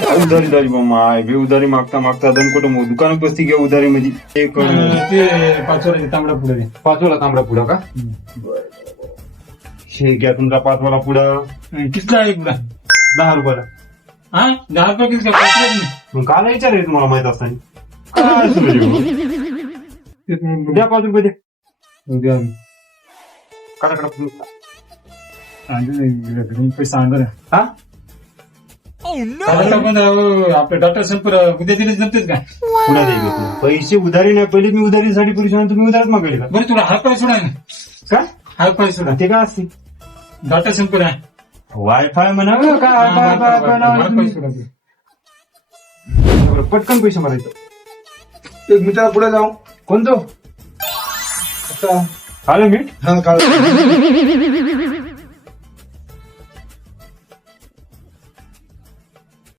उधारी दारी माय बे उधारी मागता मागता दन कुठं मग दुकानात बसती घ्या उधारी म्हणजे एक ते पाचवला तांबडा पुढे पाचवाला तांबडा पुडा का हे घ्या तुमचा पाचवाला पुडा किसला आहे पुढा 10 रुपयाला. हा 10 रुपये किस का मग काला विचारायचं तुम्हाला माहित असताना काय असं म्हणजे मग? द्या 5 रुपये द्या उद्या काढा पैसा आणणार हा आपले डॉक्टर संपर उद्या दिले जमतेच का पुढा द्यायचे पैसे उधारी नाही पहिले मी उधारीसाठी पुरुष तुम्ही उधारच मागायला का बरं तुला हात पाय सोडा ना काय हात पाय सोडा ते काय असते डॉक्टर संपर आहे वायफाय म्हणा काय हात पाय सोडा बरं, पटकन पैसे मारायचं एक मिनिटाला पुढे जाऊ कोणतो आता आलं मीठ हा काळ